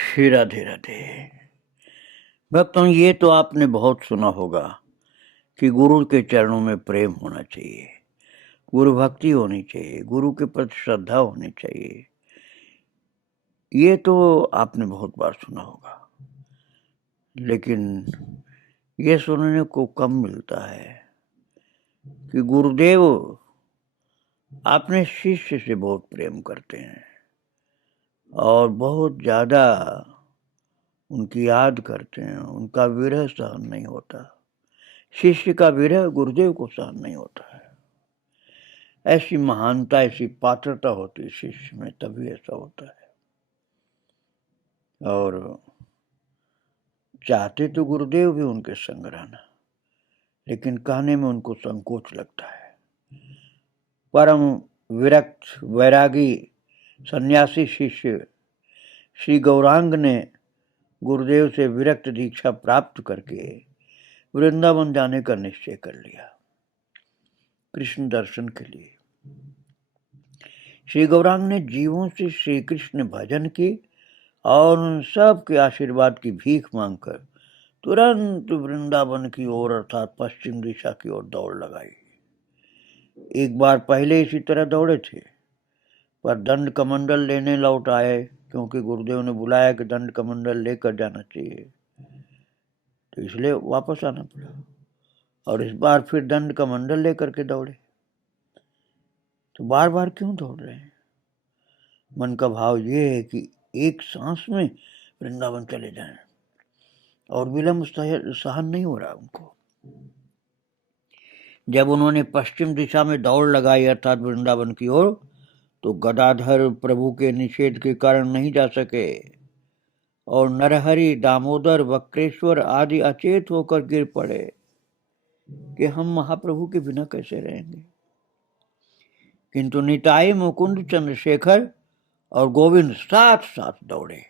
श्री राधे राधे। भक्तों, ये तो आपने बहुत सुना होगा कि गुरु के चरणों में प्रेम होना चाहिए, गुरु भक्ति होनी चाहिए, गुरु के प्रति श्रद्धा होनी चाहिए। ये तो आपने बहुत बार सुना होगा, लेकिन ये सुनने को कम मिलता है कि गुरुदेव अपने शिष्य से बहुत प्रेम करते हैं और बहुत ज़्यादा उनकी याद करते हैं। उनका विरह सहन नहीं होता, शिष्य का विरह गुरुदेव को सहन नहीं होता है। ऐसी महानता, ऐसी पात्रता होती है शिष्य में, तभी ऐसा होता है। और चाहते तो गुरुदेव भी उनके संग रहना, लेकिन कहने में उनको संकोच लगता है। परम विरक्त वैरागी सन्यासी शिष्य श्री गौरांग ने गुरुदेव से विरक्त दीक्षा प्राप्त करके वृंदावन जाने का निश्चय कर लिया कृष्ण दर्शन के लिए। श्री गौरांग ने जीवों से श्री कृष्ण भजन की और उन सब के आशीर्वाद की भीख मांगकर तुरंत वृंदावन की ओर अर्थात पश्चिम दिशा की ओर दौड़ लगाई। एक बार पहले इसी तरह दौड़े थे, पर दंड कमंडल लेने लौट आए, क्योंकि गुरुदेव ने बुलाया कि दंड कमंडल लेकर जाना चाहिए, तो इसलिए वापस आना पड़ा। और इस बार फिर दंड कमंडल लेकर के दौड़े। तो बार बार क्यों दौड़ रहे हैं? मन का भाव ये है कि एक सांस में वृंदावन चले जाएं, और विलंब सहन नहीं हो रहा उनको। जब उन्होंने पश्चिम दिशा में दौड़ लगाई अर्थात वृंदावन की ओर, तो गदाधर प्रभु के निषेध के कारण नहीं जा सके और नरहरि, दामोदर, वक्रेश्वर आदि अचेत होकर गिर पड़े कि हम महाप्रभु के बिना कैसे रहेंगे। किंतु निताई, मुकुंद, चंद्रशेखर और गोविंद साथ साथ दौड़े।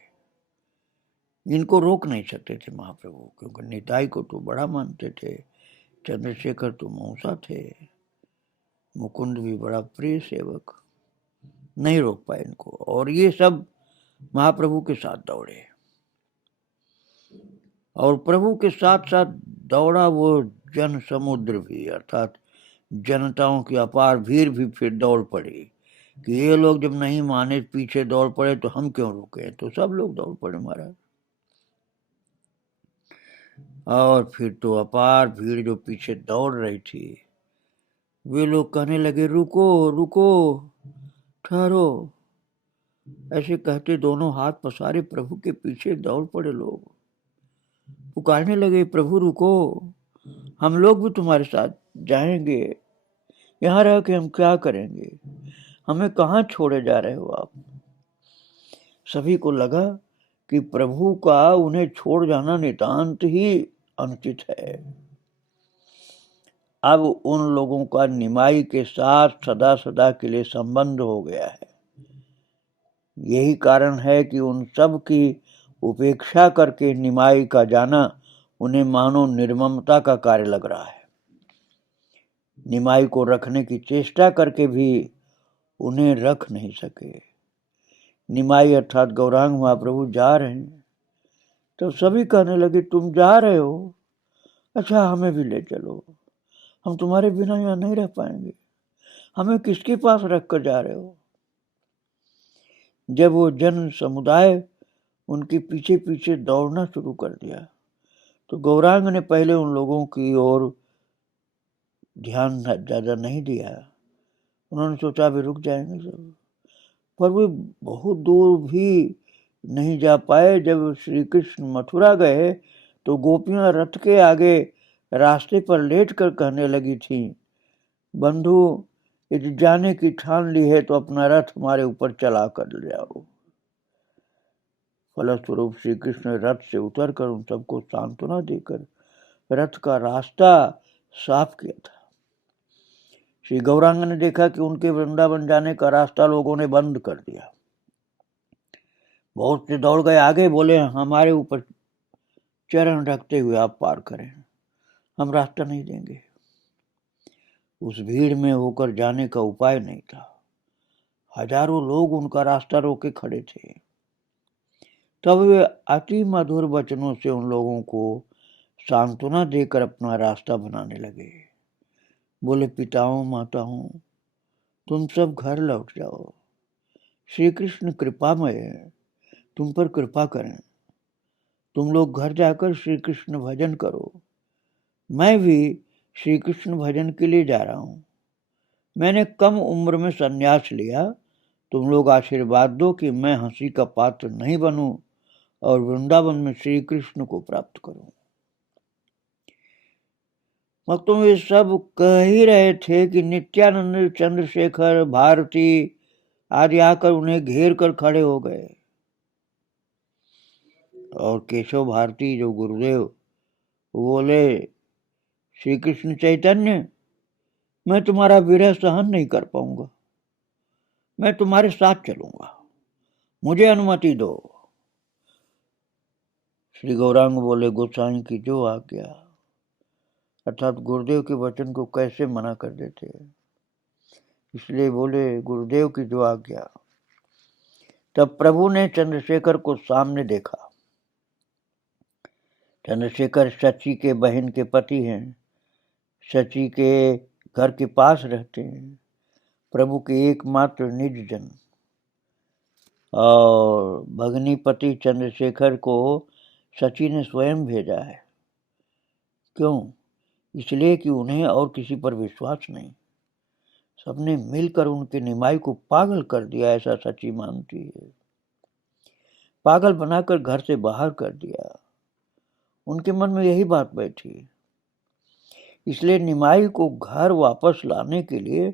इनको रोक नहीं सकते थे महाप्रभु, क्योंकि निताई को तो बड़ा मानते थे, चंद्रशेखर तो मौसा थे, मुकुंद भी बड़ा प्रिय सेवक, नहीं रोक पाए इनको। और ये सब महाप्रभु के साथ दौड़े, और प्रभु के साथ साथ दौड़ा वो जन समुद्र भी, अर्थात जनताओं की अपार भीड़ भी फिर दौड़ पड़ी कि ये लोग जब नहीं माने, पीछे दौड़ पड़े, तो हम क्यों रुके। तो सब लोग दौड़ पड़े महाराज। और फिर तो अपार भीड़ जो पीछे दौड़ रही थी, वे लोग कहने लगे, रुको रुको, ठहरो। ऐसे कहते दोनों हाथ पसारे प्रभु के पीछे दौड़ पड़े लोग। पुकारने लगे, प्रभु रुको, हम लोग भी तुम्हारे साथ जाएंगे, यहाँ रह के हम क्या करेंगे, हमें कहाँ छोड़े जा रहे हो आप। सभी को लगा कि प्रभु का उन्हें छोड़ जाना नितांत ही अनुचित है। अब उन लोगों का निमाई के साथ सदा सदा के लिए संबंध हो गया है। यही कारण है कि उन सब की उपेक्षा करके निमाई का जाना उन्हें मानो निर्ममता का कार्य लग रहा है। निमाई को रखने की चेष्टा करके भी उन्हें रख नहीं सके। निमाई अर्थात गौरांग महाप्रभु जा रहे हैं, तो सभी कहने लगे, तुम जा रहे हो, अच्छा हमें भी ले चलो, हम तुम्हारे बिना यहाँ नहीं रह पाएंगे, हमें किसके पास रख कर जा रहे हो। जब वो जन समुदाय उनके पीछे पीछे दौड़ना शुरू कर दिया, तो गौरांग ने पहले उन लोगों की ओर ध्यान ज्यादा नहीं दिया। उन्होंने सोचा भी रुक जाएंगे सब, पर वे बहुत दूर भी नहीं जा पाए। जब श्री कृष्ण मथुरा गए, तो गोपियां रथ के आगे रास्ते पर लेट कर कहने लगी थी, बंधु यदि जाने की ठान ली है तो अपना रथ हमारे ऊपर चला कर ले जाओ। फलस्वरूप श्री कृष्ण रथ से उतरकर उन सबको सांत्वना देकर रथ का रास्ता साफ किया था। श्री गौरांग ने देखा कि उनके वृंदावन जाने का रास्ता लोगों ने बंद कर दिया। बहुत से दौड़ गए आगे, बोले, हमारे ऊपर चरण रखते हुए आप पार करें, हम रास्ता नहीं देंगे। उस भीड़ में होकर जाने का उपाय नहीं था। हजारों लोग उनका रास्ता रोके खड़े थे। तब वे अति मधुर वचनों से उन लोगों को सांत्वना देकर अपना रास्ता बनाने लगे। बोले, पिताओं माताओं, तुम सब घर लौट जाओ। श्री कृष्ण कृपामय है, तुम पर कृपा करें। तुम लोग घर जाकर श्री कृष्ण भजन करो। मैं भी श्री कृष्ण भजन के लिए जा रहा हूँ। मैंने कम उम्र में संन्यास लिया। तुम लोग आशीर्वाद दो कि मैं हंसी का पात्र नहीं बनूं और वृंदावन में श्री कृष्ण को प्राप्त करूं। भक्तों, वे सब कह ही रहे थे कि नित्यानंद, चंद्रशेखर, भारती आदि आकर उन्हें घेर कर खड़े हो गए। और केशव भारती जो गुरुदेव, बोले, श्री कृष्ण चैतन्य, मैं तुम्हारा विरह सहन नहीं कर पाऊंगा। मैं तुम्हारे साथ चलूंगा, मुझे अनुमति दो। श्री गौरांग बोले, गोसाई की जो आज्ञा। अर्थात गुरुदेव के वचन को कैसे मना कर देते। इसलिए बोले, गुरुदेव की जो आज्ञा। तब प्रभु ने चंद्रशेखर को सामने देखा। चंद्रशेखर शची के बहन के पति हैं। शची के घर के पास रहते हैं, प्रभु के एकमात्र निज जन। और भगनीपति चंद्रशेखर को शची ने स्वयं भेजा है। क्यों? इसलिए कि उन्हें और किसी पर विश्वास नहीं। सबने मिलकर उनके निमाई को पागल कर दिया, ऐसा शची मानती है। पागल बनाकर घर से बाहर कर दिया। उनके मन में यही बात बैठी। इसलिए निमाई को घर वापस लाने के लिए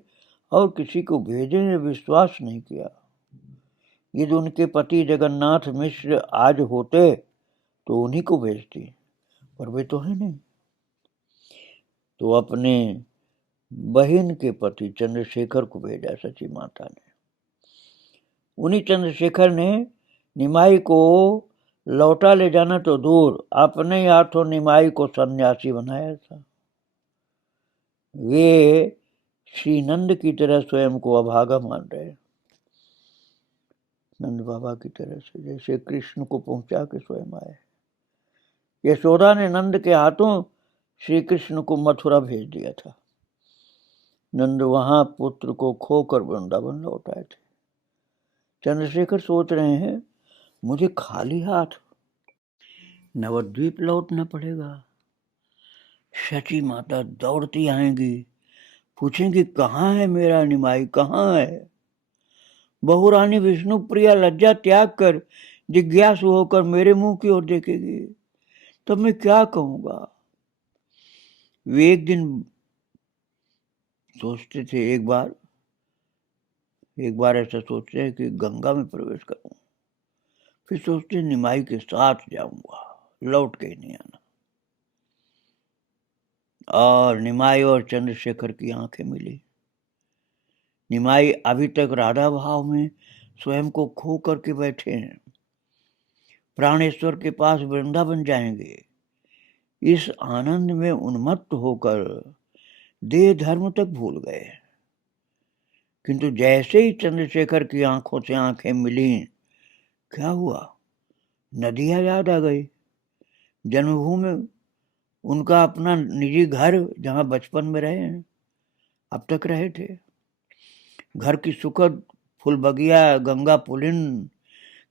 और किसी को भेजने में विश्वास नहीं किया। यदि उनके पति जगन्नाथ मिश्र आज होते तो उन्हीं को भेजती, पर वे तो है नहीं। तो अपने बहन के पति चंद्रशेखर को भेजा सची माता ने। उन्हीं चंद्रशेखर ने निमाई को लौटा ले जाना तो दूर, अपने हाथों निमाई को सन्यासी बनाया था। वे श्री नंद की तरह स्वयं को अभागा मान रहे, नंद बाबा की तरह से, जैसे कृष्ण को पहुंचा के स्वयं आए। यशोदा ने नंद के हाथों श्री कृष्ण को मथुरा भेज दिया था। नंद वहां पुत्र को खोकर वृंदावन लौट आए थे। चंद्रशेखर सोच रहे हैं, मुझे खाली हाथ नवद्वीप लौटना पड़ेगा। शची माता दौड़ती आएंगी, पूछेंगी, कहाँ है मेरा निमाई, कहाँ है? बहुरानी विष्णु प्रिया लज्जा त्याग कर जिज्ञासु होकर मेरे मुंह की ओर देखेगी, तब मैं क्या कहूंगा? वे एक दिन सोचते थे, एक बार ऐसा सोचते हैं कि गंगा में प्रवेश करूं। फिर सोचते निमाई के साथ जाऊंगा, लौट के नहीं आना। और निमाई और चंद्रशेखर की आंखें मिली। निमाई अभी तक राधा भाव में स्वयं को खो करके बैठे हैं। प्राणेश्वर के पास वृंदावन जाएंगे। इस आनंद में उन्मत्त होकर देह धर्म तक भूल गए। किंतु जैसे ही चंद्रशेखर की आंखों से आंखें मिली, क्या हुआ? नदियां याद आ गई, जन्मभूमि, उनका अपना निजी घर जहां बचपन में रहे हैं, अब तक रहे थे। घर की सुखद फुलबगिया, गंगा पुलिन,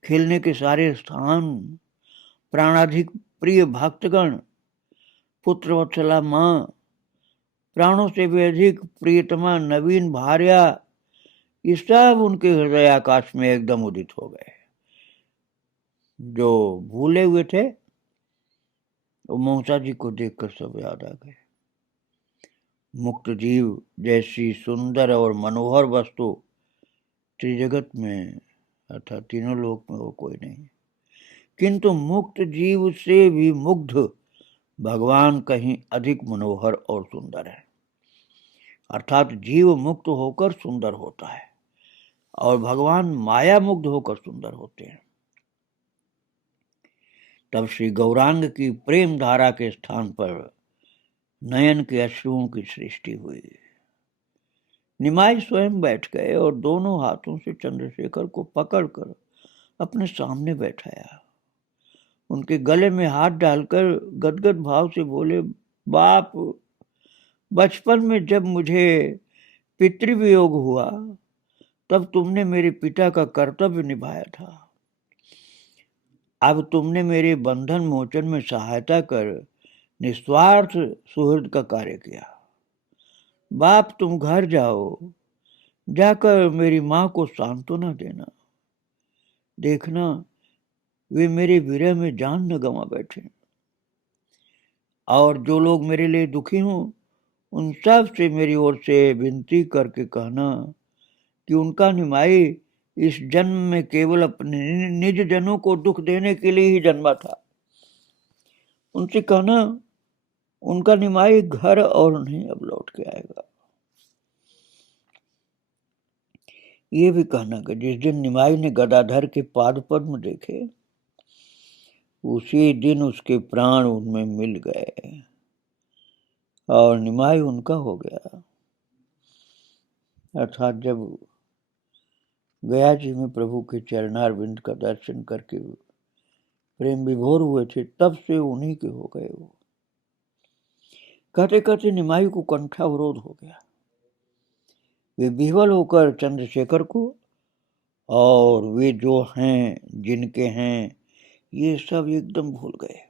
खेलने के सारे स्थान, प्राणाधिक प्रिय भक्तगण, पुत्र वत्सला माँ, प्राणों से भी अधिक प्रियतमा नवीन भार्या, ये सब उनके हृदय आकाश में एकदम उदित हो गए। जो भूले हुए थे वो ममता जी को देखकर सब याद आ गए। मुक्त जीव जैसी सुंदर और मनोहर वस्तु त्रिजगत में अर्थात तीनों लोक में वो कोई नहीं। किंतु मुक्त जीव से भी मुग्ध भगवान कहीं अधिक मनोहर और सुंदर है। अर्थात जीव मुक्त होकर सुंदर होता है और भगवान माया मुग्ध होकर सुंदर होते हैं। तब श्री गौरांग की प्रेम धारा के स्थान पर नयन के अश्रुओं की सृष्टि हुई। निमाई स्वयं बैठ गए और दोनों हाथों से चंद्रशेखर को पकड़कर अपने सामने बैठाया। उनके गले में हाथ डालकर गदगद भाव से बोले, बाप, बचपन में जब मुझे पितृवियोग हुआ तब तुमने मेरे पिता का कर्तव्य निभाया था। अब तुमने मेरे बंधन मोचन में सहायता कर निस्वार्थ सुहृद का कार्य किया। बाप, तुम घर जाओ, जाकर मेरी माँ को सांत्वना देना। देखना वे मेरे विरह में जान न गंवा बैठे। और जो लोग मेरे लिए दुखी हों उन सब से मेरी ओर से विनती करके कहना कि उनका निमाई इस जन्म में केवल अपने निज जनों को दुख देने के लिए ही जन्मा था। उनसे कहना उनका निमाई घर और नहीं अब लौट के आएगा। ये भी कहना कि जिस दिन निमाई ने गदाधर के पाद पद्म देखे उसी दिन उसके प्राण उनमें मिल गए और निमाई उनका हो गया। अर्थात जब गया जी में प्रभु के चरणारविंद का दर्शन करके प्रेम विभोर हुए थे, तब से उन्हीं के हो गए वो। कहते कहते निमाई को कंठावरोध हो गया। वे विह्वल होकर चंद्रशेखर को और वे जो हैं जिनके हैं ये सब एकदम भूल गए,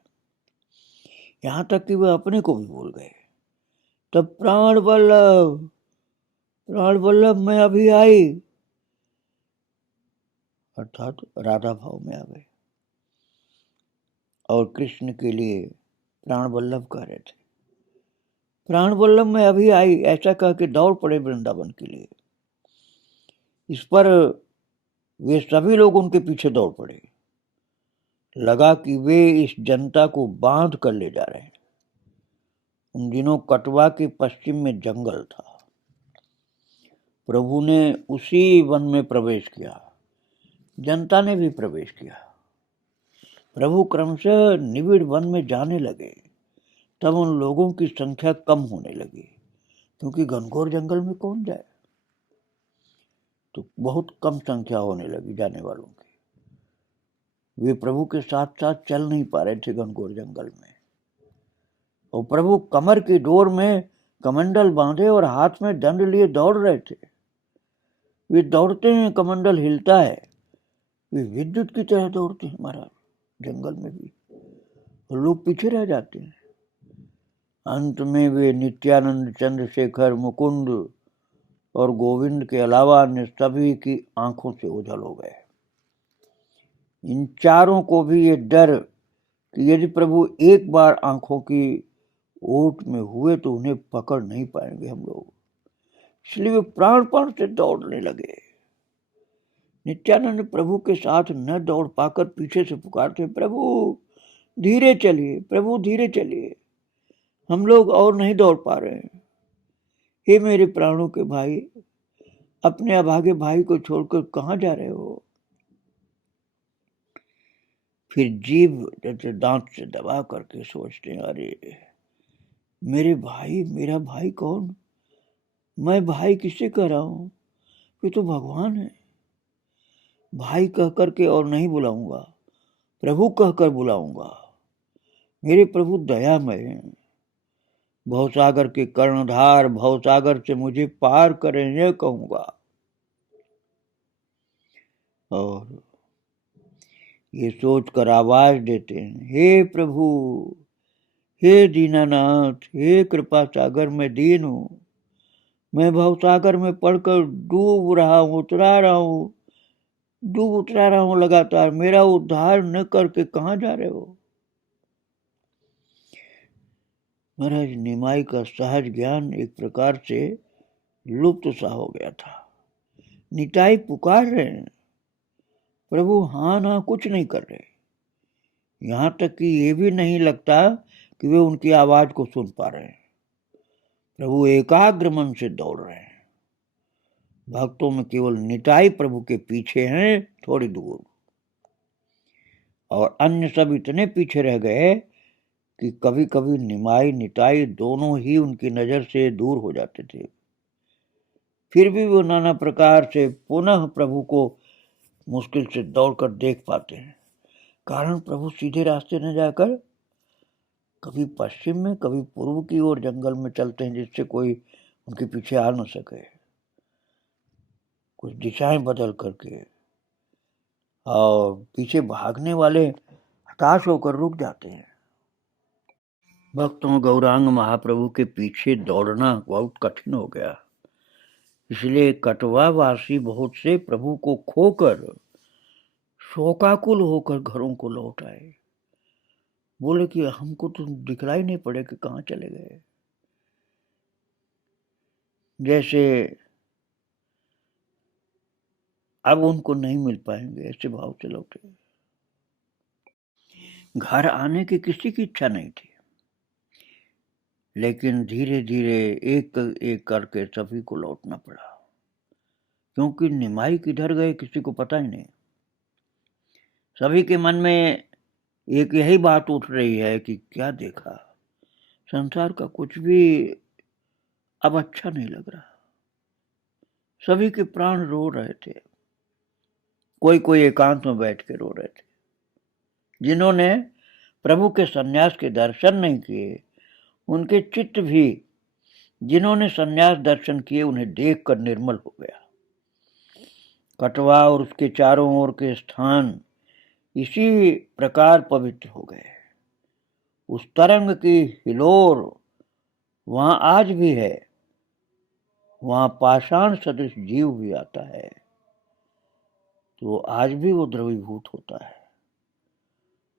यहां तक कि वे अपने को भी भूल गए। तब प्राण वल्लभ, प्राण वल्लभ मैं अभी आई, अर्थात राधा भाव में आ गए और कृष्ण के लिए प्राण वल्लभ कह रहे थे। प्राण वल्लभ में अभी आई ऐसा कह के दौड़ पड़े वृंदावन के लिए। इस पर वे सभी लोग उनके पीछे दौड़ पड़े। लगा कि वे इस जनता को बांध कर ले जा रहे हैं। उन दिनों कटवा के पश्चिम में जंगल था। प्रभु ने उसी वन में प्रवेश किया, जनता ने भी प्रवेश किया। प्रभु क्रमशः निबिड़ वन में जाने लगे। तब उन लोगों की संख्या कम होने लगी, क्योंकि घनघोर जंगल में कौन जाए, तो बहुत कम संख्या होने लगी जाने वालों की। वे प्रभु के साथ साथ चल नहीं पा रहे थे घनघोर जंगल में। और प्रभु कमर की डोर में कमंडल बांधे और हाथ में दंड लिए दौड़ रहे थे। वे दौड़ते हैं, कमंडल हिलता है, वे विद्युत की तरह दौड़ते हैं महाराज जंगल में भी, और लोग पीछे रह जाते हैं। अंत में वे नित्यानंद, चंद्रशेखर, मुकुंद और गोविंद के अलावा अन्य सभी की आंखों से ओझल हो गए। इन चारों को भी ये डर कि यदि प्रभु एक बार आंखों की ओट में हुए तो उन्हें पकड़ नहीं पाएंगे हम लोग, इसलिए वे प्राण से दौड़ने लगे। नित्यानंद प्रभु के साथ न दौड़ पाकर पीछे से पुकारते, प्रभु धीरे चलिए, प्रभु धीरे चलिए, हम लोग और नहीं दौड़ पा रहे हैं। हे मेरे प्राणों के भाई, अपने अभागे भाई को छोड़कर कहां जा रहे हो? फिर जीभ जैसे दांत से दबा करके सोचते हैं, अरे मेरे भाई, मेरा भाई कौन? मैं भाई किससे कह रहा हूं? ये तो भगवान है। भाई कह करके और नहीं बुलाऊंगा, प्रभु कहकर बुलाऊंगा। मेरे प्रभु दयामय हैं। भवसागर के कर्णधार, भवसागर से मुझे पार करें यह कहूंगा। और ये सोचकर आवाज देते हैं, हे प्रभु, हे दीनानाथ, हे कृपा सागर में दीन हूं। मैं भवसागर में पड़कर डूब रहा हूं, उतरा रहा हूं लगातार। मेरा उद्धार न करके कहां जा रहे हो? महाराज निमाई का सहज ज्ञान एक प्रकार से लुप्त सा हो गया था। निताई पुकार रहे हैं, प्रभु हाँ ना कुछ नहीं कर रहे। यहां तक कि ये भी नहीं लगता कि वे उनकी आवाज को सुन पा रहे हैं। प्रभु एकाग्र मन से दौड़ रहे हैं। भक्तों में केवल निताई प्रभु के पीछे हैं थोड़ी दूर, और अन्य सब इतने पीछे रह गए कि कभी कभी निमाई निताई दोनों ही उनकी नजर से दूर हो जाते थे। फिर भी वो नाना प्रकार से पुनः प्रभु को मुश्किल से दौड़कर देख पाते हैं। कारण प्रभु सीधे रास्ते न जाकर कभी पश्चिम में कभी पूर्व की ओर जंगल में चलते हैं, जिससे कोई उनके पीछे आ न सके। कुछ दिशाएं बदल करके और पीछे भागने वाले हताश होकर रुक जाते हैं। भक्तों, गौरांग महाप्रभु के पीछे दौड़ना बहुत कठिन हो गया। इसलिए कटवा वासी बहुत से प्रभु को खोकर शोकाकुल होकर घरों को लौट आए। बोले कि हमको तो दिखलाई नहीं पड़े कि कहाँ चले गए। जैसे अब उनको नहीं मिल पाएंगे, ऐसे भाव से लौटे। घर आने की किसी की इच्छा नहीं थी, लेकिन धीरे धीरे एक एक करके सभी को लौटना पड़ा, क्योंकि निमाई किधर गए किसी को पता ही नहीं। सभी के मन में एक यही बात उठ रही है कि क्या देखा, संसार का कुछ भी अब अच्छा नहीं लग रहा। सभी के प्राण रो रहे थे, कोई कोई एकांत में बैठ के रो रहे थे। जिन्होंने प्रभु के सन्यास के दर्शन नहीं किए, उनके चित्त भी जिन्होंने सन्यास दर्शन किए उन्हें देखकर निर्मल हो गया। कटवा और उसके चारों ओर के स्थान इसी प्रकार पवित्र हो गए। उस तरंग की हिलोर वहां आज भी है, वहां पाषाण सदृश जीव भी आता है तो आज भी वो द्रवीभूत होता है।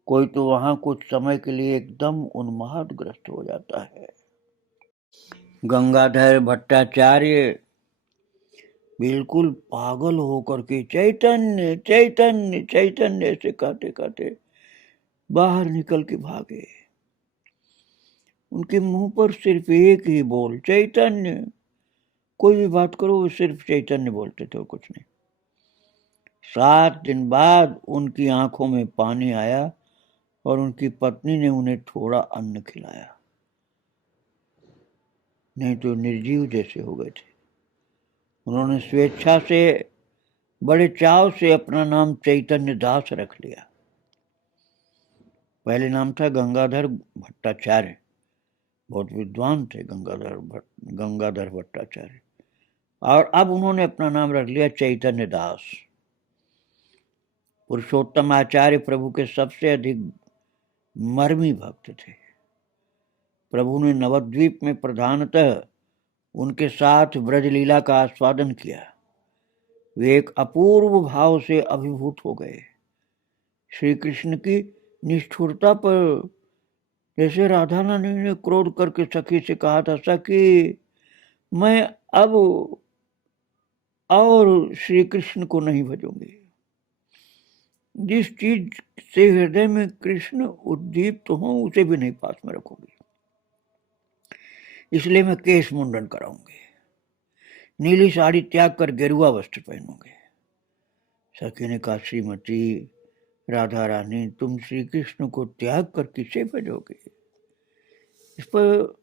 कोई तो वहां कुछ समय के लिए एकदम उन्मादग्रस्त हो जाता है। गंगाधर भट्टाचार्य बिल्कुल पागल होकर के चैतन्य चैतन्य चैतन्य से कहते कहते बाहर निकल के भागे। उनके मुंह पर सिर्फ एक ही बोल, चैतन्य। कोई भी बात करो वो सिर्फ चैतन्य बोलते थे और कुछ नहीं। 7 दिन बाद उनकी आंखों में पानी आया और उनकी पत्नी ने उन्हें थोड़ा अन्न खिलाया, नहीं तो निर्जीव जैसे हो गए थे। उन्होंने स्वेच्छा से बड़े चाव से अपना नाम चैतन्य दास रख लिया। पहले नाम था गंगाधर भट्टाचार्य, बहुत विद्वान थे गंगाधर भट्टाचार्य, और अब उन्होंने अपना नाम रख लिया चैतन्य दास। पुरुषोत्तम आचार्य प्रभु के सबसे अधिक मर्मी भक्त थे। प्रभु ने नवद्वीप में प्रधानतः उनके साथ ब्रजलीला का आस्वादन किया। वे एक अपूर्व भाव से अभिभूत हो गए। श्री कृष्ण की निष्ठुरता पर, जैसे राधा रानी ने क्रोध करके सखी से कहा था, सखी मैं अब और श्री कृष्ण को नहीं भजूंगी। जिस चीज से हृदय में कृष्ण उद्दीप्त हो उसे भी नहीं पास में रखूंगी, इसलिए मैं केश मुंडन कराऊंगी, नीली साड़ी त्याग कर गेरुआ वस्त्र पहनूंगी। सखी ने कहा, श्रीमती राधा रानी, तुम श्री कृष्ण को त्याग कर किसे भजोगे? इस पर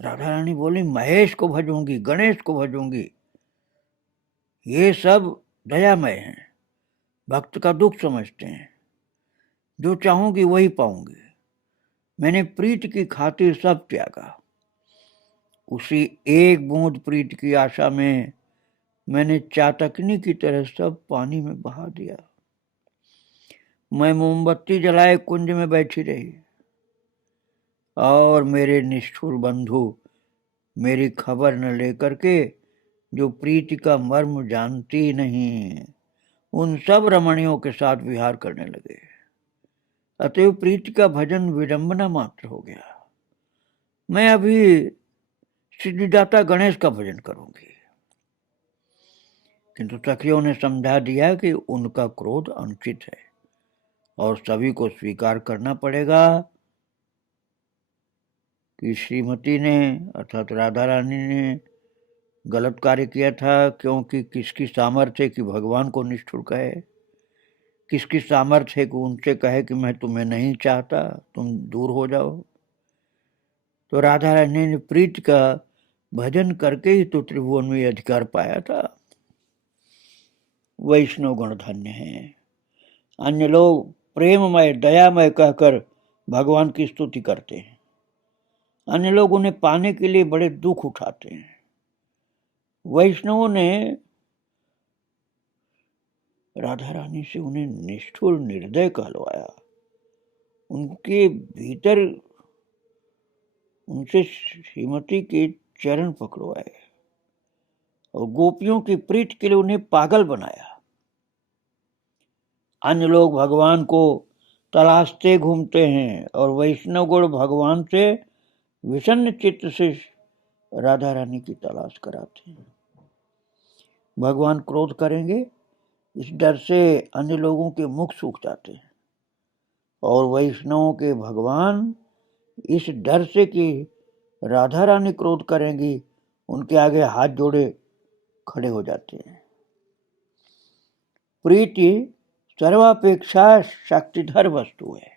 राधा रानी बोली, महेश को भजूंगी, गणेश को भजूंगी, ये सब दयामय हैं, भक्त का दुख समझते हैं, जो चाहूंगी वही पाऊंगी। मैंने प्रीत की खातिर सब त्यागा, उसी एक बूंद प्रीत की आशा में मैंने चातकनी की तरह सब पानी में बहा दिया। मैं मोमबत्ती जलाए कुंज में बैठी रही और मेरे निष्ठुर बंधु मेरी खबर न लेकर के, जो प्रीति का मर्म जानती नहीं, उन सब रमणियों के साथ विहार करने लगे। अतएव प्रीति का भजन विडंबना मात्र हो गया। मैं अभी सिद्धिदाता गणेश का भजन करूंगी। किंतु सखियों ने समझा दिया कि उनका क्रोध अनुचित है और सभी को स्वीकार करना पड़ेगा कि श्रीमती ने अर्थात राधा रानी ने गलत कार्य किया था, क्योंकि किसकी सामर्थ्य है कि भगवान को निष्ठुर कहे, किसकी सामर्थ्य है कि उनसे कहे कि मैं तुम्हें नहीं चाहता, तुम दूर हो जाओ। तो राधा रानी ने प्रीत का भजन करके ही तो त्रिभुवन में अधिकार पाया था। वैष्णव गण धन्य हैं। अन्य लोग प्रेममय दयामय कहकर भगवान की स्तुति करते हैं। अन्य लोग उन्हें पाने के लिए बड़े दुख उठाते हैं। वैष्णवों ने राधा रानी से उन्हें निष्ठुर निर्दय कहलवाया, उनके भीतर उनसे श्रीमती के चरण पकड़वाए और गोपियों की प्रीति के लिए उन्हें पागल बनाया। अन्य लोग भगवान को तलाशते घूमते हैं और वैष्णव गुण भगवान से विषन्न चित्त से राधा रानी की तलाश कराते हैं। भगवान क्रोध करेंगे, इस डर से अन्य लोगों के मुख सूख जाते हैं और वैष्णवों के भगवान इस डर से कि राधा रानी क्रोध करेंगी, उनके आगे हाथ जोड़े खड़े हो जाते हैं। प्रीति सर्वापेक्षा शक्तिधर वस्तु है,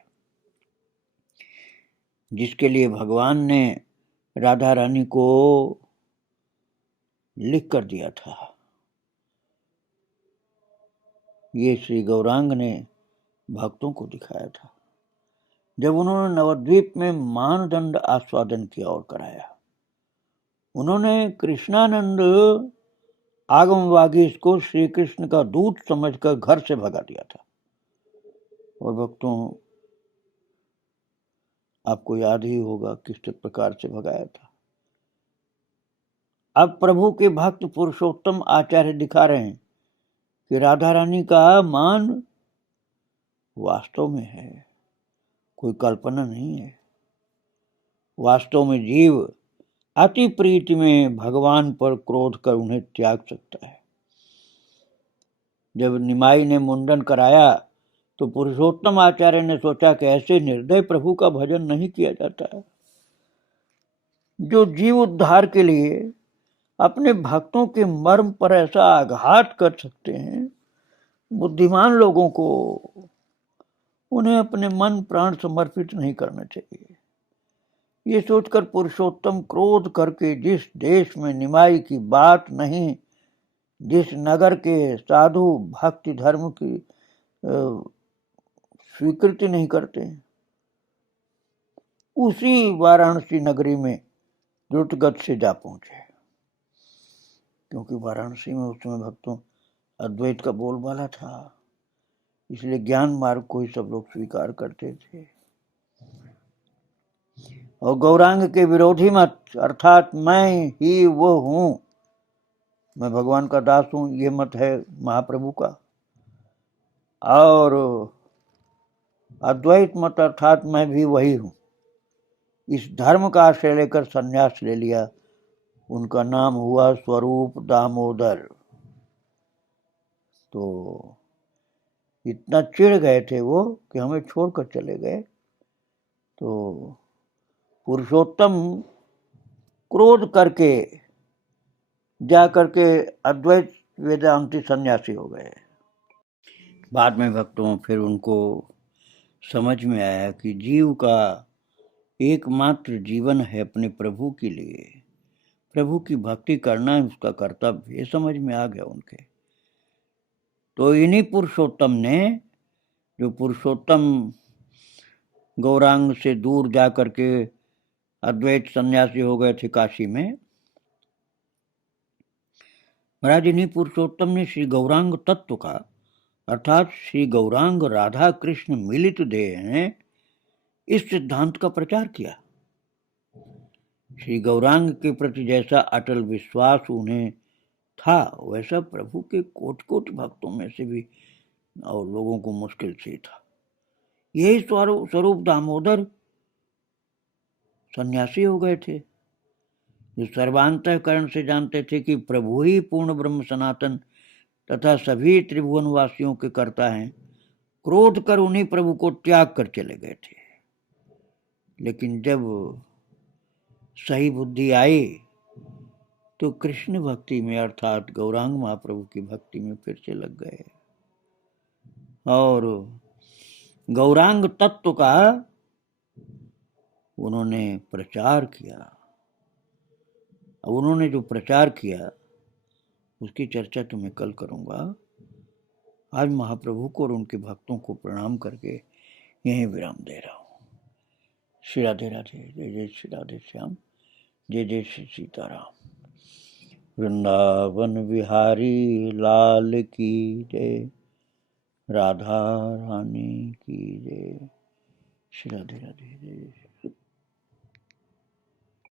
जिसके लिए भगवान ने राधा रानी को लिख कर दिया था। ये श्री गौरांग ने भक्तों को दिखाया था जब उन्होंने नवद्वीप में मानदंड आस्वादन किया और कराया। उन्होंने कृष्णानंद आगमवागीश को श्री कृष्ण का दूत समझकर घर से भगा दिया था। और भक्तों, आपको याद ही होगा किस प्रकार से भगाया था। अब प्रभु के भक्त पुरुषोत्तम आचार्य दिखा रहे हैं कि राधा रानी का मान वास्तव में है, कोई कल्पना नहीं है। वास्तव में जीव अति प्रीति में भगवान पर क्रोध कर उन्हें त्याग सकता है। जब निमाई ने मुंडन कराया तो पुरुषोत्तम आचार्य ने सोचा कि ऐसे निर्दय प्रभु का भजन नहीं किया जाता है। जो जीव उद्धार के लिए अपने भक्तों के मर्म पर ऐसा आघात कर सकते हैं, बुद्धिमान लोगों को उन्हें अपने मन प्राण समर्पित नहीं करना चाहिए। ये सोचकर पुरुषोत्तम क्रोध करके जिस देश में निमाई की बात नहीं, जिस नगर के साधु भक्ति धर्म की स्वीकृति नहीं करते, उसी वाराणसी नगरी में द्रुतगत से जा पहुंचे। क्योंकि वाराणसी में उस समय भक्तों अद्वैत का बोलबाला था, इसलिए ज्ञान मार्ग को ही सब लोग स्वीकार करते थे। और गौरांग के विरोधी मत, अर्थात मैं ही वो हूं, मैं भगवान का दास हूं, ये मत है महाप्रभु का। और अद्वैत मत अर्थात मैं भी वही हूं, इस धर्म का आश्रय लेकर संन्यास ले लिया। उनका नाम हुआ स्वरूप दामोदर। तो इतना चिढ़ गए थे वो कि हमें छोड़कर चले गए। तो पुरुषोत्तम क्रोध करके जाकर के अद्वैत वेदांती सन्यासी हो गए। बाद में भक्तों फिर उनको समझ में आया कि जीव का एकमात्र जीवन है अपने प्रभु के लिए, प्रभु की भक्ति करना उसका कर्तव्य, ये समझ में आ गया उनके। तो इन्हीं पुरुषोत्तम ने, जो पुरुषोत्तम गौरांग से दूर जा करके अद्वैत सन्यासी हो गए थे काशी में, महाराज इन्हीं पुरुषोत्तम ने श्री गौरांग तत्व का, अर्थात श्री गौरांग राधा कृष्ण मिलित देह हैं, इस सिद्धांत का प्रचार किया। श्री गौरांग के प्रति जैसा अटल विश्वास उन्हें था, वैसा प्रभु के कोटि कोटि भक्तों में से भी और लोगों को मुश्किल से था। यही स्वरूप दामोदर सन्यासी हो गए थे, जो सर्वांतःकरण से जानते थे कि प्रभु ही पूर्ण ब्रह्म सनातन तथा सभी त्रिभुवन वासियों के कर्ता हैं। क्रोध कर उन्हीं प्रभु को त्याग कर चले गए थे। लेकिन जब सही बुद्धि आई तो कृष्ण भक्ति में, अर्थात गौरांग महाप्रभु की भक्ति में फिर से लग गए और गौरांग तत्व का उन्होंने प्रचार किया। अब उन्होंने जो प्रचार किया उसकी चर्चा तो मैं कल करूंगा। आज महाप्रभु को और उनके भक्तों को प्रणाम करके यहीं विराम दे रहा हूँ। श्री राधे राधे, जय जय श्री राधे श्याम, जय जय श्री सीताराम। वृंदावन बिहारी लाल की जय, राधा रानी की जय। श्री राधे राधे, जय जय।